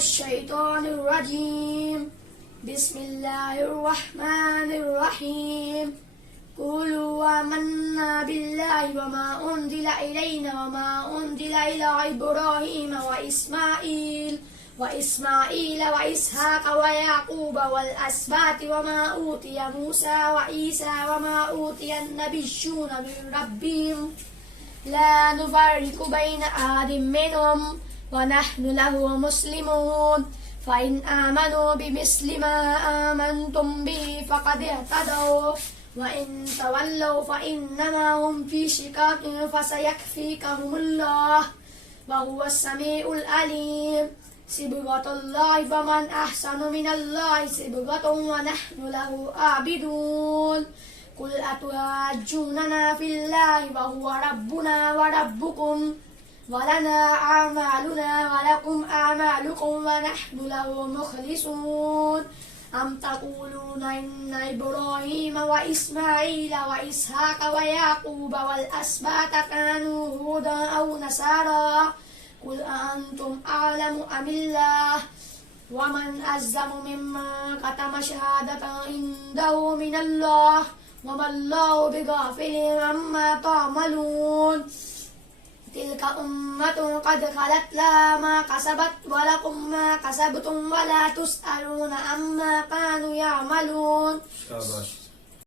الشيطان الرجيم. بسم الله الرحمن الرحيم. قولوا آمنا بالله وما أنزل إلينا وما أنزل إلى إبراهيم وإسماعيل وإسحاق ويعقوب والأسباط وما أوتي موسى وعيسى وما أوتي النبيون من ربهم لا نفرق بين أحد منهم ونحن له مسلمون. فإن آمنوا بمثل ما آمنتم به فقد اهتدوا وإن تولوا فإنما هم في شقاق فسيكفيكهم الله وهو السميع العليم. صبغة الله فمن أحسن من الله صبغة ونحن له عابدون. قل أتحاجوننا في الله وهو ربنا وربكم ولنا أعمالنا ولكم أعمالكم ونحن له مخلصون. أم تقولون إن إبراهيم وإسماعيل وإسحاق ويعقوب والأسباط كانوا هودا أو نصارى قل أأنتم أعلم أم الله ومن أظلم ممن كتم شهادة عنده من الله وما الله بغافل عما تعملون. تلك أمة قد خلت لها ما كسبت ولكم ما كسبتم ولا تسألون عما كانوا يعملون.